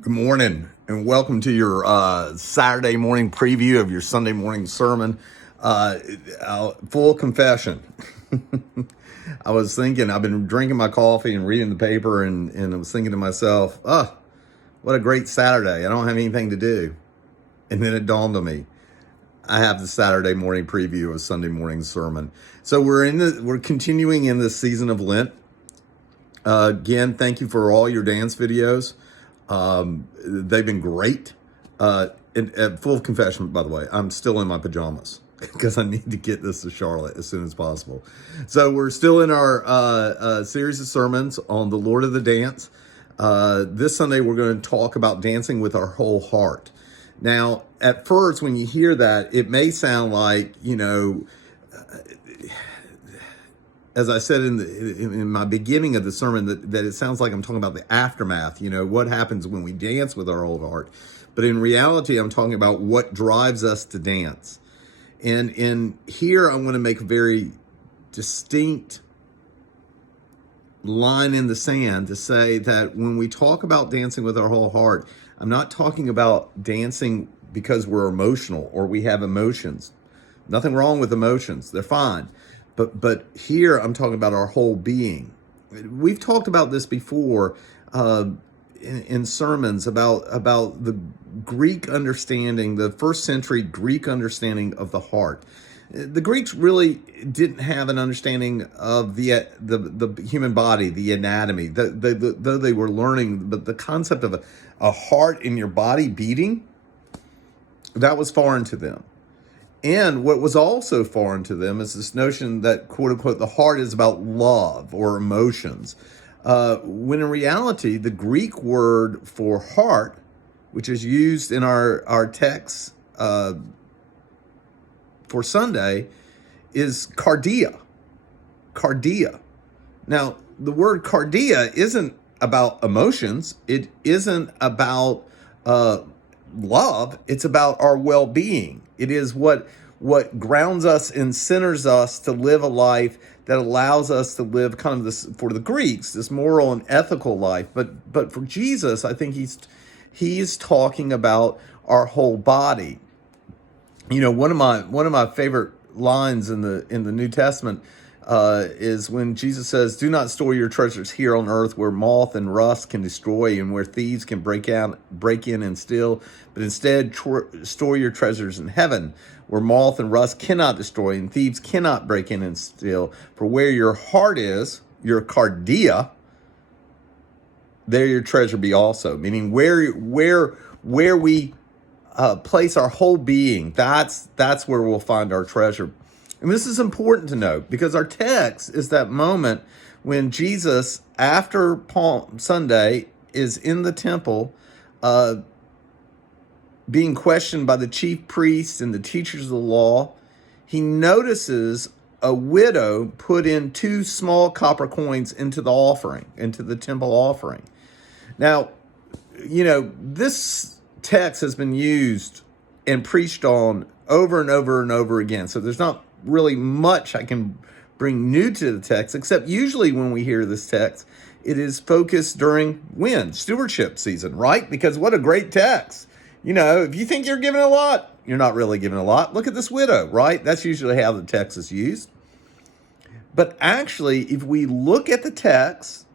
Good morning, and welcome to your Saturday morning preview of your Sunday morning sermon. Full confession. I was thinking, I've been drinking my coffee and reading the paper, and I was thinking to myself, what a great Saturday. I don't have anything to do. And then it dawned on me, I have the Saturday morning preview of Sunday morning sermon. So we're continuing in this season of Lent. Again, thank you for all your dance videos. They've been great. And full confession, by the way, I'm still in my pajamas because I need to get this to Charlotte as soon as possible. So we're still in our series of sermons on the Lord of the Dance. This Sunday, we're going to talk about dancing with our whole heart. Now, at first, when you hear that, it may sound like, as I said in my beginning of the sermon, that it sounds like I'm talking about the aftermath, what happens when we dance with our whole heart. But in reality, I'm talking about what drives us to dance. And in here, I'm going to make a very distinct line in the sand to say that when we talk about dancing with our whole heart, I'm not talking about dancing because we're emotional or we have emotions. Nothing wrong with emotions. They're fine. But here I'm talking about our whole being. We've talked about this before in sermons about the Greek understanding, the first century Greek understanding of the heart. The Greeks really didn't have an understanding of the human body, the anatomy, though they were learning, but the concept of a heart in your body beating, that was foreign to them. And what was also foreign to them is this notion that, quote unquote, the heart is about love or emotions. When in reality, the Greek word for heart, which is used in our texts for Sunday, is cardia. Cardia. Now, the word cardia isn't about emotions. It isn't about love. It's about our well-being. It is what grounds us and centers us to live a life that allows us to live kind of this, for the Greeks, this moral and ethical life. But for Jesus, I think he's talking about our whole body. One of my favorite lines in the New Testament is when Jesus says, "Do not store your treasures here on earth, where moth and rust can destroy, and where thieves can break in and steal. But instead, store your treasures in heaven, where moth and rust cannot destroy, and thieves cannot break in and steal. For where your heart is, your cardia, there your treasure be also." Meaning, where we place our whole being, that's where we'll find our treasure. And this is important to note because our text is that moment when Jesus, after Palm Sunday, is in the temple being questioned by the chief priests and the teachers of the law. He notices a widow put in 2 small copper coins into the temple offering. Now, this text has been used and preached on over and over and over again. So there's not really much I can bring new to the text, except usually when we hear this text, it is focused during stewardship season, right? Because what a great text. If you think you're giving a lot, you're not really giving a lot. Look at this widow, right? That's usually how the text is used. But actually, if we look at the text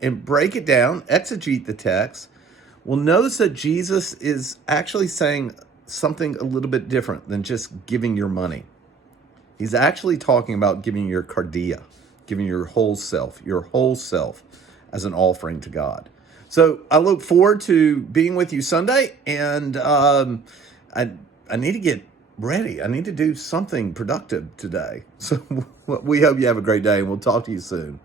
and break it down, exegete the text, we'll notice that Jesus is actually saying something a little bit different than just giving your money. He's actually talking about giving your cardia, giving your whole self as an offering to God. So I look forward to being with you Sunday, and I need to get ready. I need to do something productive today. So we hope you have a great day, and we'll talk to you soon.